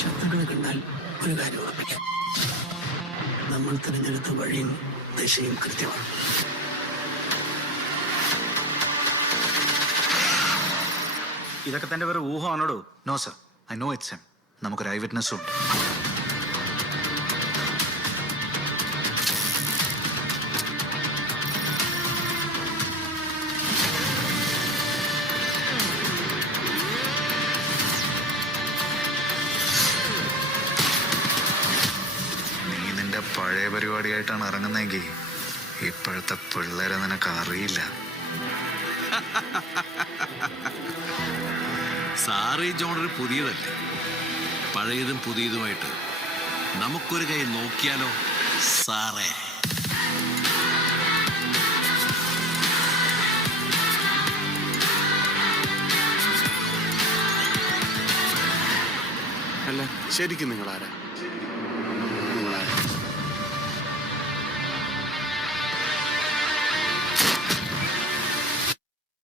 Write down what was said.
ശത്രുക്കളെ കണ്ടാൽ ഒരു കാര്യം ഉറപ്പിക്കാം, നമ്മൾ തിരഞ്ഞെടുത്ത വഴിയും ദിശയും കൃത്യമാണ്. ഇതൊക്കെ തന്റെ വേറെ ഊഹമാണോടോ? No sir, I know it's him. നമുക്കൊരു ഐ വിറ്റ്നസ് ഉണ്ട്. നീ നിന്റെ പഴയ പരിപാടിയായിട്ടാണ് ഇറങ്ങുന്നതെങ്കിൽ ഇപ്പോഴത്തെ പിള്ളേരെ നിനക്ക് അറിയില്ല. സാറി ജോണർ പുതിയതല്ലേ, പഴയതും പുതിയതുമായിട്ട് നമുക്കൊരു കൈ നോക്കിയാലോ സാറേ? അല്ല, ശരിക്കും നിങ്ങൾ ആരാ?